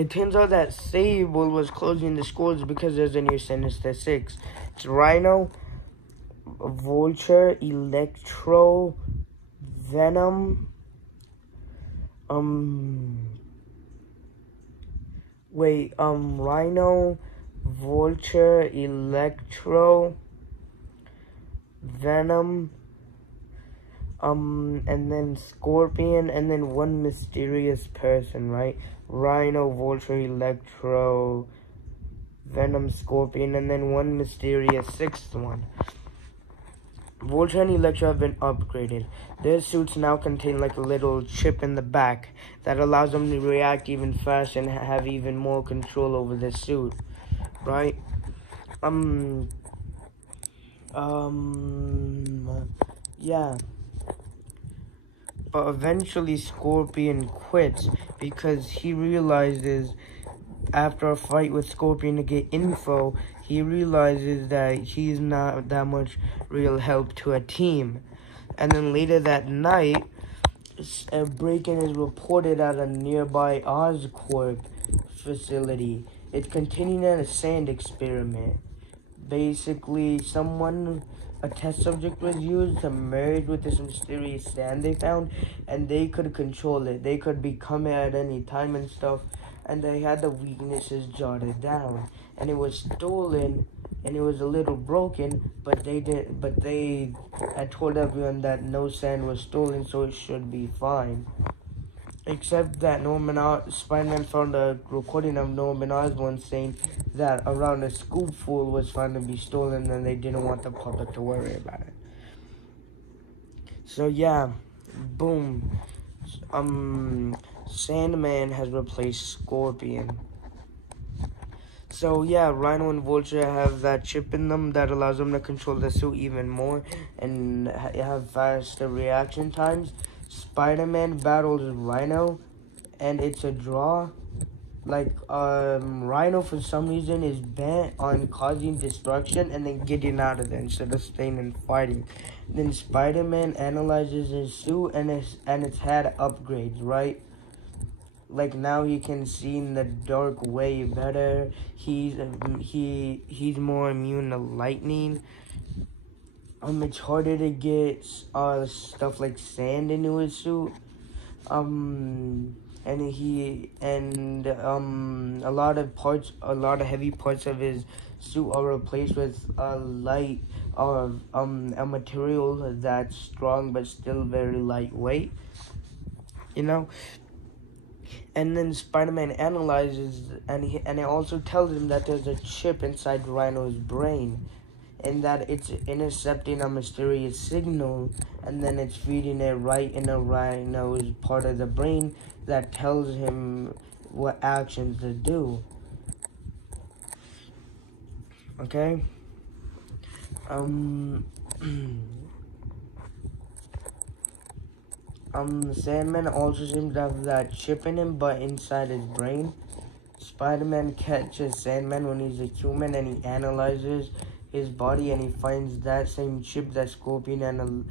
It turns out that Sable was closing the schools because there's a new Sinister Six. It's Rhino, Vulture, Electro, Venom, Rhino, Vulture, Electro, Venom, and then Scorpion, and then one mysterious person, right? Rhino, Vulture, Electro, Venom, Scorpion, and then one mysterious sixth one. Vulture and Electro have been upgraded. Their suits now contain like a little chip in the back that allows them to react even faster and have even more control over the suit, right? Yeah. But eventually Scorpion quits because he realizes, after a fight with Scorpion to get info, he realizes that he's not that much real help to a team. And then later that night, a break-in is reported at a nearby Oscorp facility. It's continuing a sand experiment. Basically, a test subject was used to merge with this mysterious sand they found, and they could control it. They could become it at any time and stuff, and they had the weaknesses jotted down. And it was stolen, and it was a little broken, but they had told everyone that no sand was stolen, so it should be fine. Except that Spider-Man found a recording of Norman Osborn saying that around a scoopful was found to be stolen, and they didn't want the public to worry about it. So yeah, boom. Sandman has replaced Scorpion. So yeah, Rhino and Vulture have that chip in them that allows them to control the suit even more and have faster reaction times. Spider-Man battles Rhino, and it's a draw. Like, Rhino for some reason is bent on causing destruction and then getting out of there instead of staying and fighting. Then Spider-Man analyzes his suit, and it's had upgrades, right? Like, now he can see in the dark way better. He's more immune to lightning. It's harder to get stuff like sand into his suit. A lot of heavy parts of his suit are replaced with a material that's strong but still very lightweight, you know. And then Spider-Man analyzes, and it also tells him that there's a chip inside Rhino's brain, and that it's intercepting a mysterious signal, and then it's feeding it right in a Rhino's part of the brain that tells him what actions to do. Okay? Sandman also seems to have that chip in him, but inside his brain. Spider-Man catches Sandman when he's a human, and he analyzes his body, and he finds that same chip that Scorpion and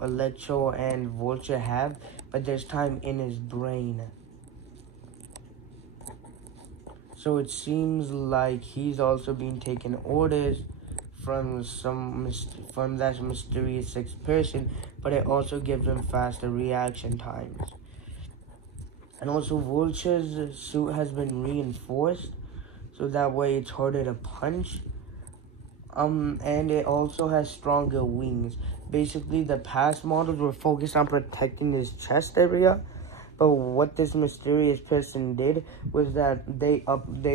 Electro and Vulture have, but there's time in his brain. So it seems like he's also been taking orders from that mysterious sixth person, but it also gives him faster reaction times. And also Vulture's suit has been reinforced, so that way it's harder to punch. And it also has stronger wings. Basically, the past models were focused on protecting his chest area, but what this mysterious person did was that they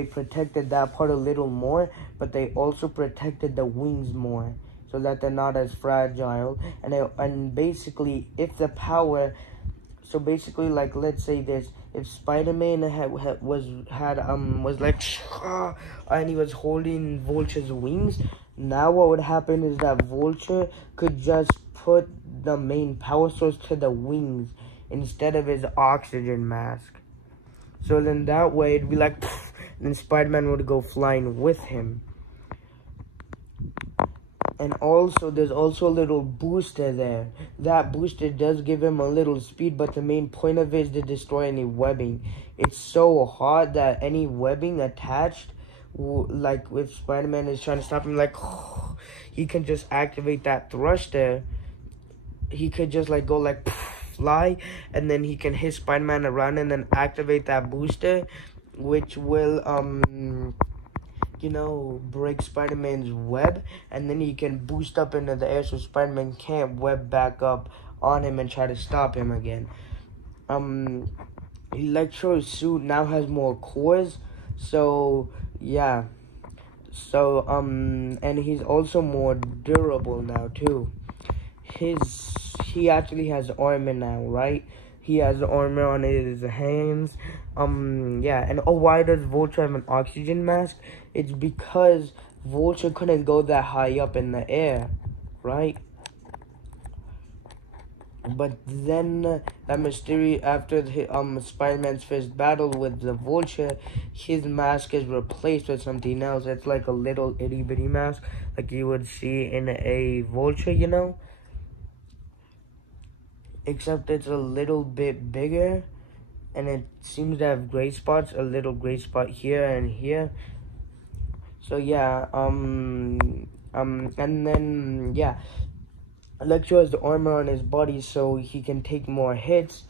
protected that part a little more, but they also protected the wings more, so that they're not as fragile. And basically, if the power, so basically, like, let's say this: if Spider-Man was like, and he was holding Vulture's wings, now what would happen is that Vulture could just put the main power source to the wings instead of his oxygen mask. So then that way it'd be like, and then Spider-Man would go flying with him. And also, there's also a little booster there. That booster does give him a little speed, but the main point of it is to destroy any webbing. It's so hard that any webbing attached, like if Spider-Man is trying to stop him, like, he can just activate that thruster. He could just like go like fly, and then he can hit Spider-Man around and then activate that booster, which will you know, break Spider-Man's web, and then he can boost up into the air so Spider-Man can't web back up on him and try to stop him again. Electro's suit now has more cores, so yeah. So and he's also more durable now too. He actually has armor now, right? He has armor on his hands. Yeah, and why does Vulture have an oxygen mask? It's because Vulture couldn't go that high up in the air, right? But then that Mysterio, after Spider-Man's first battle with the Vulture, his mask is replaced with something else. It's like a little itty bitty mask, like you would see in a Vulture, you know. Except it's a little bit bigger, and it seems to have gray spots, a little gray spot here and here. So yeah, and then yeah, Electro has the armor on his body so he can take more hits.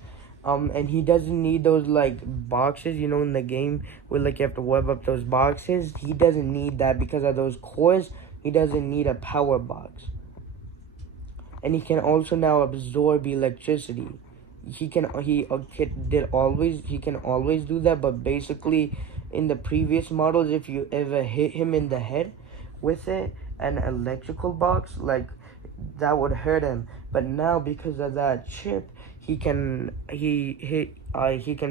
And he doesn't need those like boxes, you know, in the game where like you have to web up those boxes. He doesn't need that because of those cores. He doesn't need a power box. And he can also now absorb electricity. He can always do that, but basically in the previous models, if you ever hit him in the head with an electrical box, like that would hurt him. But now because of that chip, he can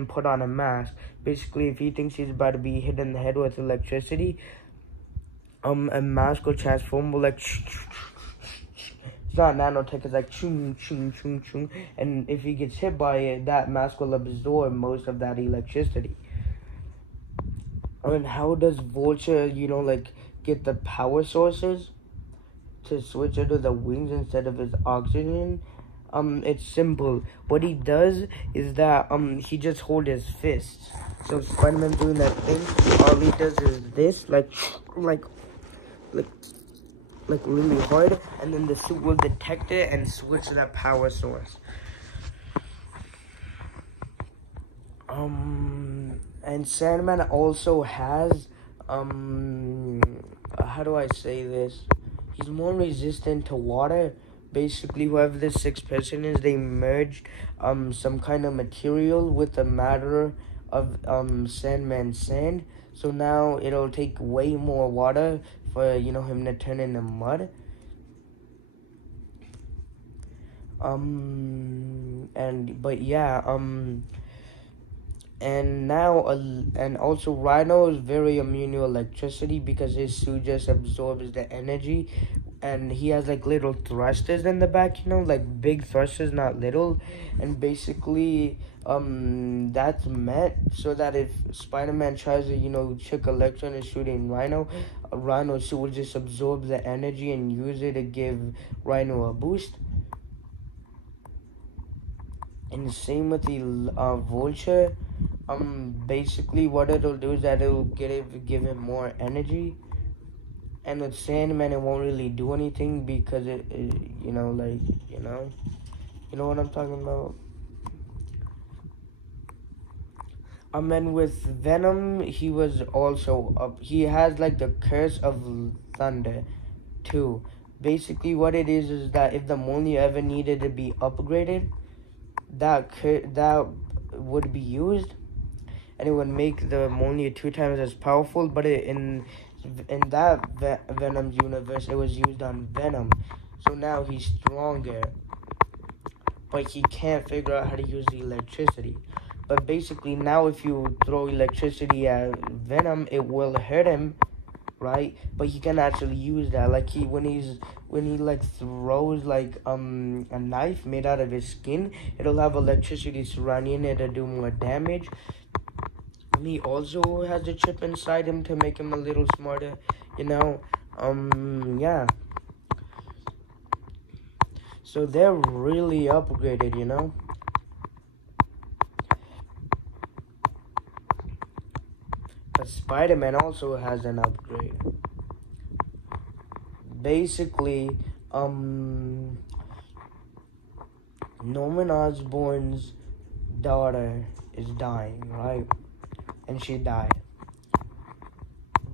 put on a mask. Basically, if he thinks he's about to be hit in the head with electricity, a mask will transform like it's not nanotech, it's like chung chung chung chung, and if he gets hit by it, that mask will absorb most of that electricity. And how does Vulture, you know, like get the power sources to switch into the wings instead of his oxygen? It's simple. What he does is that he just holds his fists. So Spider-Man doing that thing, all he does is this, like really hard, and then the suit will detect it and switch to that power source. And Sandman also has how do I say this? He's more resistant to water. Basically, whoever this sixth person is, they merged some kind of material with the matter of Sandman's sand. So now it'll take way more water for, you know, him to turn into mud. And now, and also Rhino is very immune to electricity because his suit just absorbs the energy, and he has like little thrusters in the back, you know, like big thrusters, not little. And basically, that's meant so that if Spider-Man tries to, you know, trick Electro into shooting Rhino, Rhino's suit will just absorb the energy and use it to give Rhino a boost. And the same with the Vulture. Basically what it'll do is that it'll give him more energy. And with Sandman, it won't really do anything because it you know, like, you know what I'm talking about. And with Venom, he was also up. He has like the Curse of Thunder too. Basically what it is that if the Mjolnir ever needed to be upgraded, that would be used, and it would make the Mjolnir 2 times as powerful. But in that Venom's universe, it was used on Venom, so now he's stronger, but he can't figure out how to use the electricity. But basically now if you throw electricity at Venom, it will hurt him, right? But he can actually use that, like when he like throws like a knife made out of his skin, it'll have electricity surrounding it to do more damage. And he also has a chip inside him to make him a little smarter, you know. Yeah. So they're really upgraded, you know? But Spider-Man also has an upgrade. Basically, Norman Osborn's daughter is dying, right? And she died.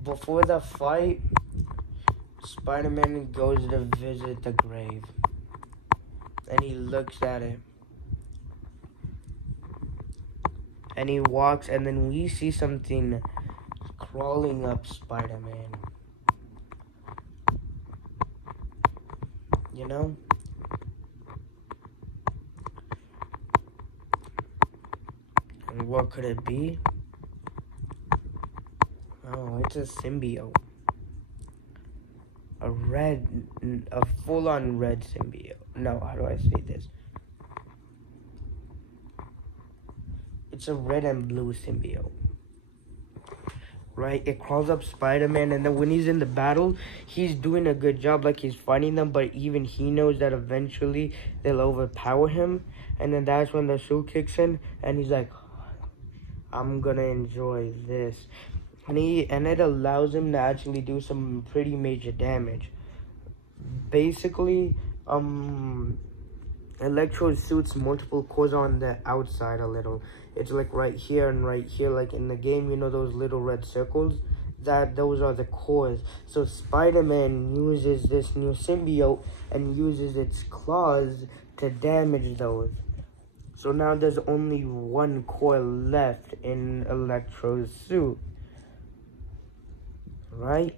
Before the fight, Spider-Man goes to visit the grave. And he looks at it. And he walks, and then we see something crawling up Spider-Man. You know? And what could it be? Oh, it's a symbiote. A full-on red symbiote. No, how do I say this? It's a red and blue symbiote. Right? It crawls up Spider-Man, and then when he's in the battle, he's doing a good job, like he's fighting them, but even he knows that eventually they'll overpower him, and then that's when the suit kicks in, and he's like, I'm gonna enjoy this. And it allows him to actually do some pretty major damage. Basically, Electro shoots multiple cores on the outside a little. It's like right here and right here, like in the game, you know those little red circles? Those are the cores. So Spider-Man uses this new symbiote and uses its claws to damage those. So now there's only one core left in Electro's suit. Right?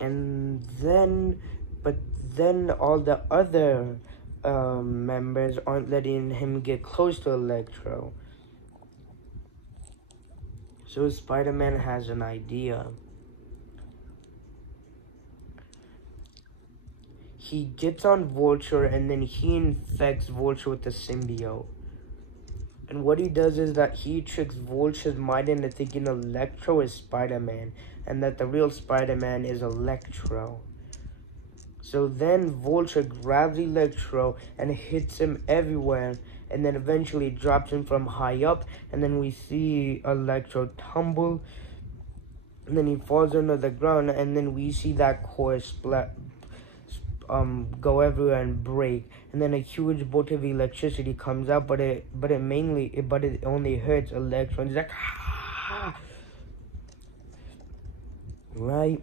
And then, but then all the other members aren't letting him get close to Electro. So Spider-Man has an idea. He gets on Vulture, and then he infects Vulture with the symbiote. And what he does is that he tricks Vulture's mind into thinking Electro is Spider-Man, and that the real Spider-Man is Electro. So then Vulture grabs Electro and hits him everywhere, and then eventually drops him from high up, and then we see Electro tumble, and then he falls under the ground, and then we see that core go everywhere and break, and then a huge bolt of electricity comes out, but it only hurts Electro, and he's like, ah! Right?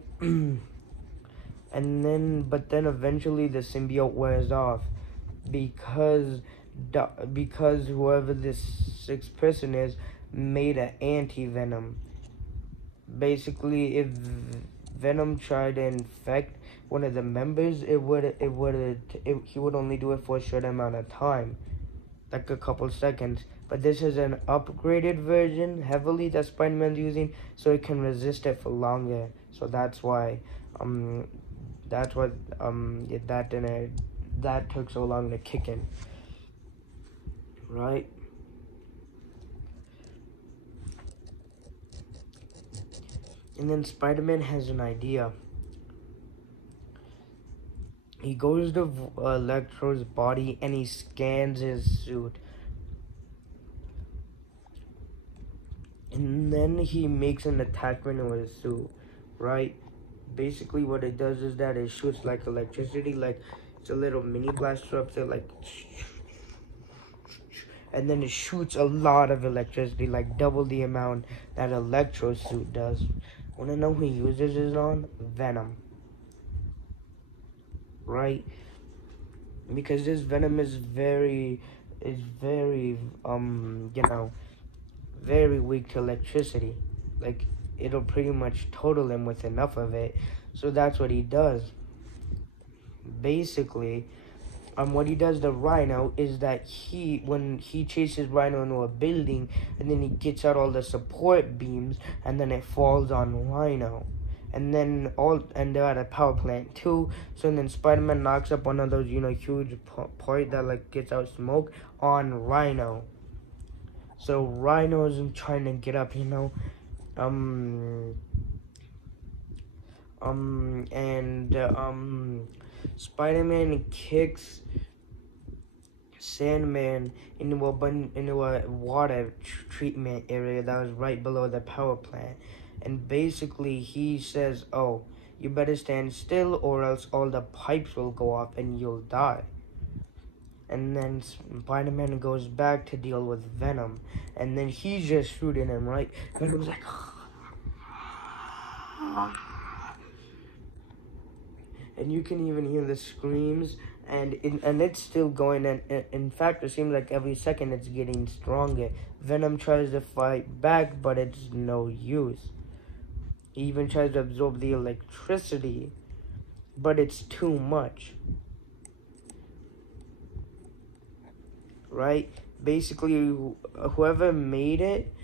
But then eventually the symbiote wears off because whoever this sixth person is made an anti-venom. Basically, if Venom tried to infect one of the members, he would only do it for a short amount of time, like a couple seconds. But this is an upgraded version, heavily, that Spider-Man's using, so it can resist it for longer. So that's why, that took so long to kick in, right? And then Spider-Man has an idea. He goes to Electro's body and he scans his suit. And then he makes an attachment with his suit, right? Basically what it does is that it shoots like electricity, like it's a little mini blaster up there, like, and then it shoots a lot of electricity, like double the amount that Electro's suit does. Wanna know who he uses it on? Venom. Right? Because this Venom is very, very weak to electricity. Like, it'll pretty much total him with enough of it. So that's what he does. Basically, what he does to Rhino is that when he chases Rhino into a building, and then he gets out all the support beams, and then it falls on Rhino. And then they're at a power plant too. So then Spider-Man knocks up one of those, huge part that like gets out smoke on Rhino. So Rhino's trying to get up, Spider-Man kicks Sandman into a water treatment area that was right below the power plant, and basically he says, "Oh, you better stand still, or else all the pipes will go off and you'll die." And then Spider-Man goes back to deal with Venom, and then he's just shooting him, right? Venom's like, and you can even hear the screams, and it's still going. And in fact, it seems like every second it's getting stronger. Venom tries to fight back, but it's no use. He even tries to absorb the electricity, but it's too much. Right? Basically, whoever made it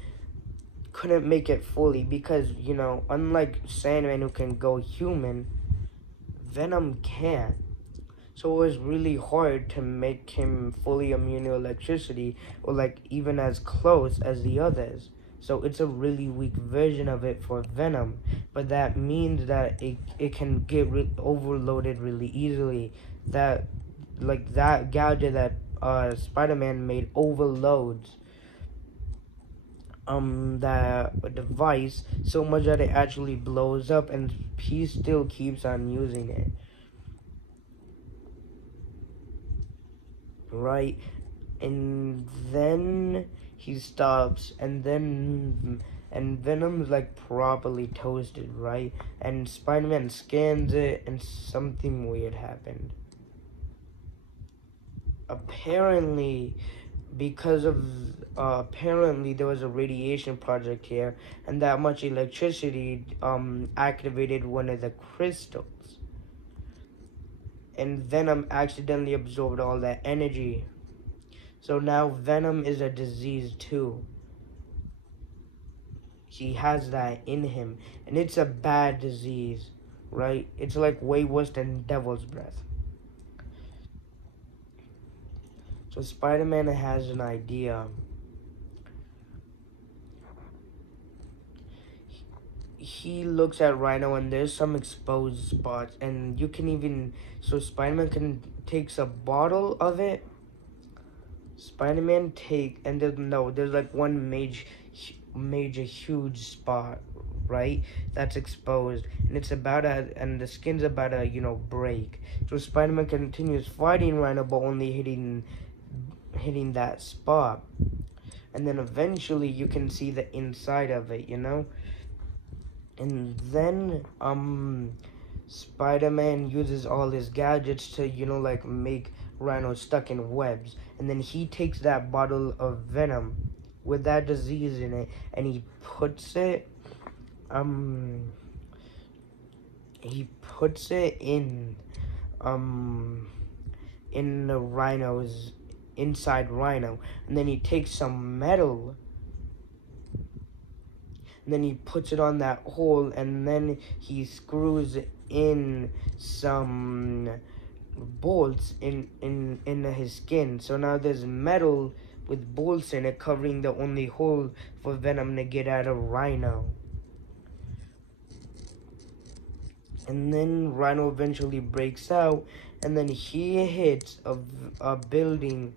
couldn't make it fully because, unlike Sandman who can go human, Venom can't. So it was really hard to make him fully immune to electricity or even as close as the others. So it's a really weak version of it for Venom, but that means that it can get overloaded really easily. That gadget that Spider-Man made overloads that device so much that it actually blows up, and he still keeps on using it. Right? And then he stops, and Venom's properly toasted, right? And Spider-Man scans it, and something weird happened. Apparently there was a radiation project here, and that much electricity activated one of the crystals, and Venom accidentally absorbed all that energy. So now Venom is a disease too. He has that in him, and it's a bad disease, right? It's way worse than devil's breath. So Spider-Man has an idea. He looks at Rhino, and there's some exposed spots, and you can even, so Spider-Man takes a bottle of it. Spider-Man there's one major huge spot, right? That's exposed, and and the skin's about to break. So Spider-Man continues fighting Rhino, but only hitting that spot, and then eventually you can see the inside of it, and then Spider-Man uses all his gadgets to make Rhino stuck in webs, and then he takes that bottle of venom with that disease in it, and he puts it in the Rhino's inside Rhino, and then he takes some metal, and then he puts it on that hole, and then he screws in some bolts in his skin. So now there's metal with bolts in it covering the only hole for Venom to get out of Rhino. And then Rhino eventually breaks out, and then he hits a building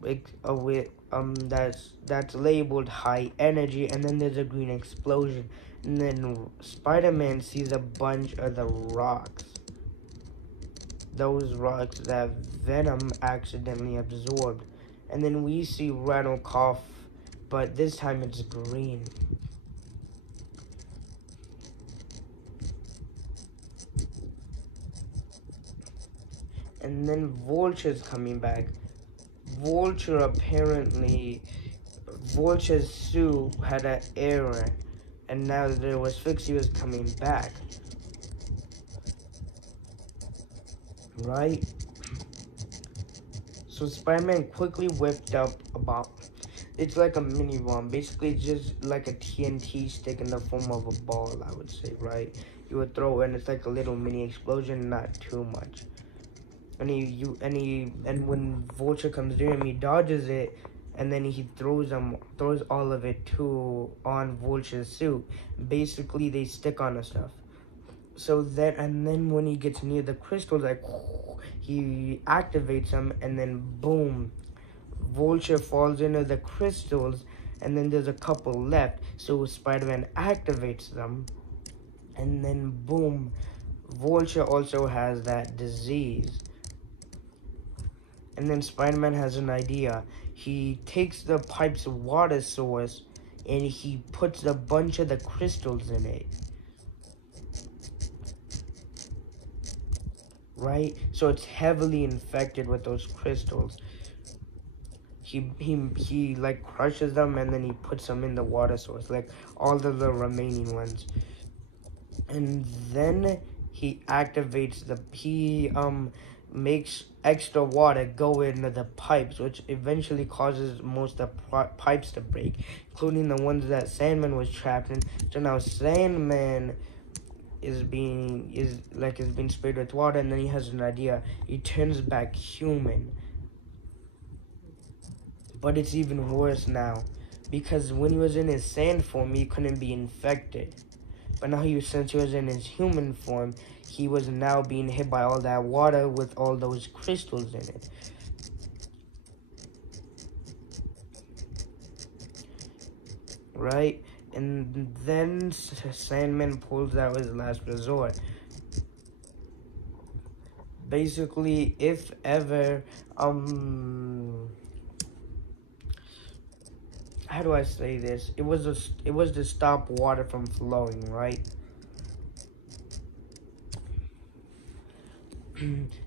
that's labeled high energy, and then there's a green explosion, and then Spider-Man sees a bunch of the rocks, those rocks that Venom accidentally absorbed, and then we see Rhino cough, but this time it's green. And then Vulture's coming back. Vulture's suit had an error, and now that it was fixed, he was coming back. Right? So Spider-Man quickly whipped up it's like a mini bomb. Basically, it's just like a TNT stick in the form of a ball, I would say, right? You would throw it, and it's like a little mini explosion, not too much. And when Vulture comes near him, he dodges it, and then he throws all of it on Vulture's suit. Basically, they stick on the stuff. So then when he gets near the crystals, like he activates them, and then boom, Vulture falls into the crystals, and then there's a couple left. So Spider-Man activates them, and then boom, Vulture also has that disease. And then Spider-Man has an idea. He takes the pipe's water source and he puts a bunch of the crystals in it. Right? So it's heavily infected with those crystals. He like crushes them and then he puts them in the water source, like all of the remaining ones. And then he activates he makes extra water go into the pipes, which eventually causes most of the pipes to break, including the ones that Sandman was trapped in. So now Sandman is being sprayed with water, and then he has an idea. He turns back human. But it's even worse now, because when he was in his sand form, he couldn't be infected. But now since he was in his human form, he was now being hit by all that water with all those crystals in it. Right? And then Sandman pulls out his last resort. Basically, if ever, how do I say this? It was to stop water from flowing, right?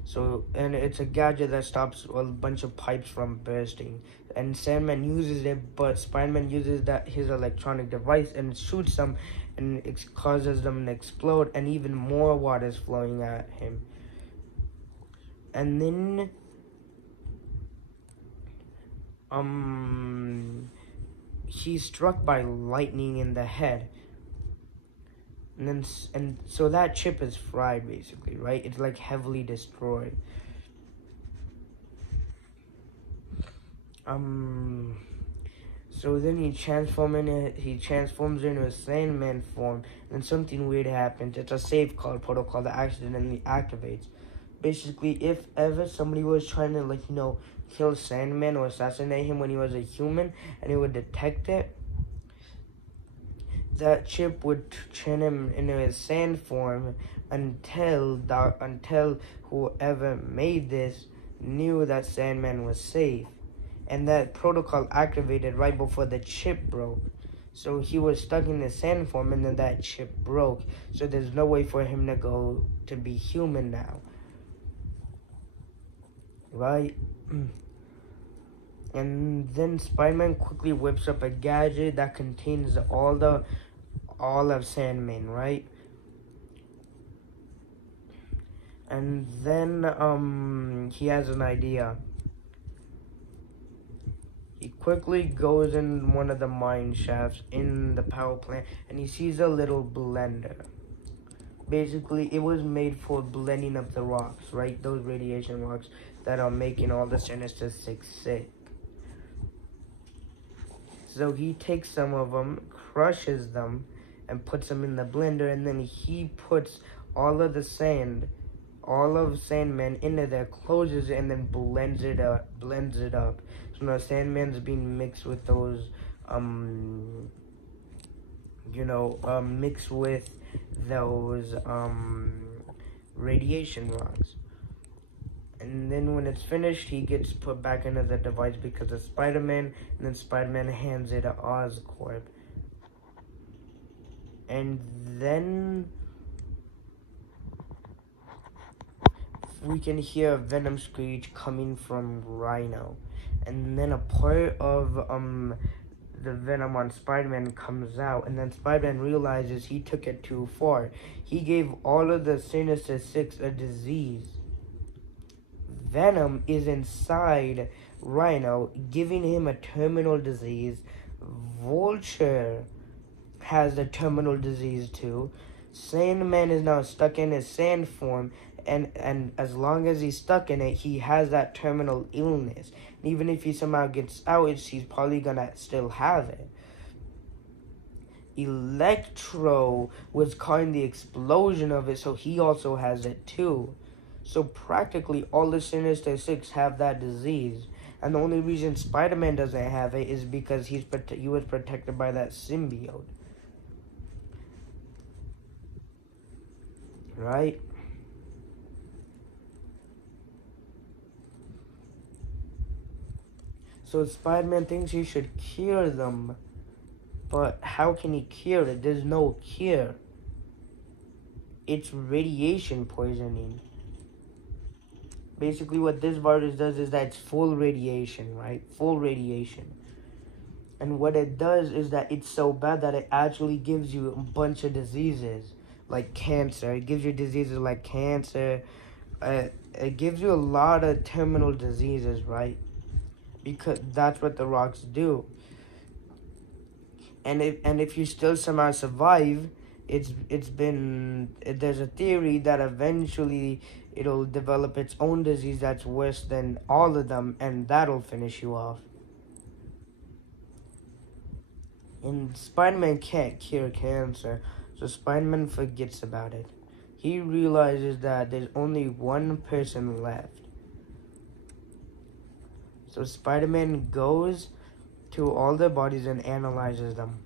So, and it's a gadget that stops a bunch of pipes from bursting. And Sandman uses it, but Spider-Man uses his electronic device and shoots them, and it causes them to explode, and even more water is flowing at him. And then, he's struck by lightning in the head. And so that chip is fried, basically, right? It's like heavily destroyed. So then he transforms into a Sandman form, and something weird happens. It's a safe call protocol that accidentally activates. Basically, if ever somebody was trying to, kill Sandman or assassinate him when he was a human, and he would detect it, that chip would turn him into his sand form until whoever made this knew that Sandman was safe. And that protocol activated right before the chip broke. So he was stuck in the sand form, and then that chip broke. So there's no way for him to go to be human now. Right? And then Spider-Man quickly whips up a gadget that contains all of Sandman, right? And then he has an idea. He quickly goes in one of the mine shafts in the power plant, and he sees a little blender. Basically, it was made for blending up the rocks, right? Those radiation rocks that are making all the Sinister Six sick. So he takes some of them, crushes them, and puts them in the blender, and then he puts all of Sandman into there, closes it, and then blends it up. So now Sandman's being mixed with those, radiation rods. And then when it's finished, he gets put back into the device because of Spider-Man, and then Spider-Man hands it to Oscorp. And then we can hear a Venom screech coming from Rhino. And then a part of the Venom on Spider-Man comes out, and then Spider-Man realizes he took it too far. He gave all of the Sinister Six a disease. Venom is inside Rhino, giving him a terminal disease. Vulture has a terminal disease too. Sandman is now stuck in his sand form, and as long as he's stuck in it, he has that terminal illness. And even if he somehow gets out, he's probably gonna still have it. Electro was caught in the explosion of it, so he also has it too. So practically all the Sinister Six have that disease. And the only reason Spider-Man doesn't have it is because he was protected by that symbiote. Right? So Spider-Man thinks he should cure them. But how can he cure it? There's no cure. It's radiation poisoning. Basically what this virus does is that it's full radiation, right? Full radiation. And what it does is that it's so bad that it actually gives you a bunch of diseases. Like cancer. It gives you diseases like cancer. It gives you a lot of terminal diseases, right? Because that's what the rocks do. And if you still somehow survive, there's a theory that eventually it'll develop its own disease that's worse than all of them, and that'll finish you off. And Spider-Man can't cure cancer, so Spider-Man forgets about it. He realizes that there's only one person left. So Spider-Man goes to all their bodies and analyzes them.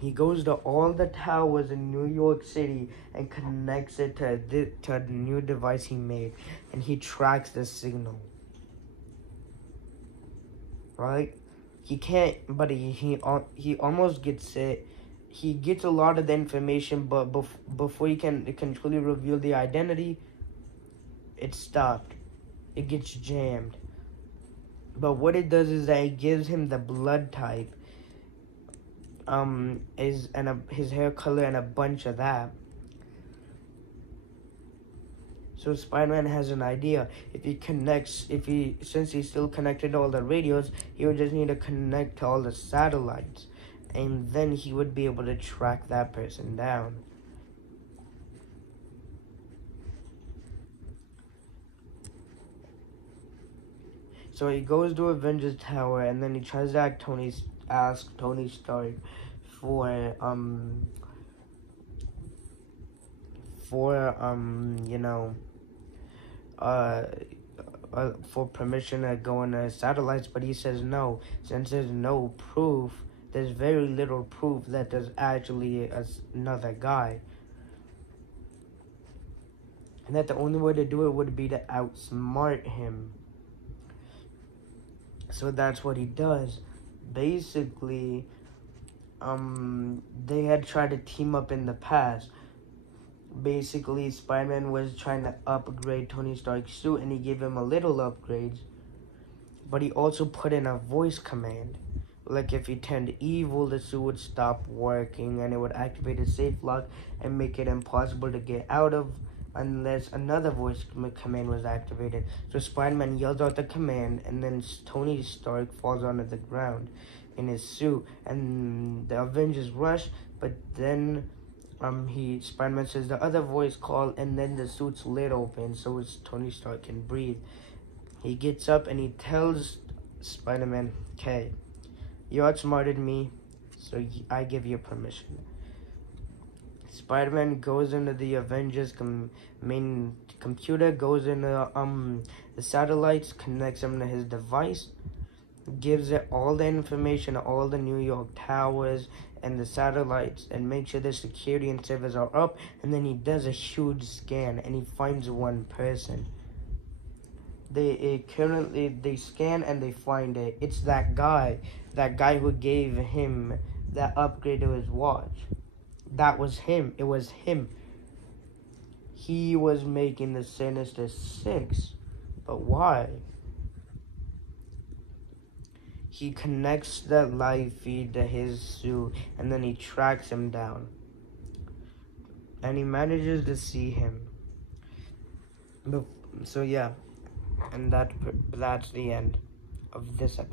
He goes to all the towers in New York City and connects it to the new device he made, and he tracks the signal. Right? He can't, but he almost gets it. He gets a lot of the information, but before he can truly reveal the identity, it's stopped. It gets jammed. But what it does is that it gives him the blood type, his hair color, and a bunch of that. So Spider-Man has an idea. Since he's still connected to all the radios, he would just need to connect to all the satellites, and then he would be able to track that person down. So he goes to Avengers Tower, and then he tries to ask Tony Stark for for permission to go on the satellites, but he says no, since there's no proof. There's very little proof that there's actually another guy. And that the only way to do it would be to outsmart him. So that's what he does. Basically, they had tried to team up in the past. Basically, Spider-Man was trying to upgrade Tony Stark's suit, and he gave him a little upgrades. But he also put in a voice command. Like if he turned evil, the suit would stop working, and it would activate a safe lock and make it impossible to get out of unless another voice command was activated. So Spider-Man yells out the command, and then Tony Stark falls onto the ground in his suit, and the Avengers rush, but then Spider-Man says the other voice call, and then the suit's lid open so Tony Stark can breathe. He gets up and he tells Spider-Man, "Okay, you outsmarted me, so I give you permission." Spider-Man goes into the Avengers main computer, goes into the satellites, connects them to his device, gives it all the information, all the New York towers and the satellites, and makes sure the security and servers are up, and then he does a huge scan, and he finds one person. They scan and they find it. It's that guy who gave him that upgrade to his watch. That was him. It was him. He was making the Sinister Six. But why? He connects that live feed to his suit, and then he tracks him down. And he manages to see him. So yeah, and that's the end of this episode.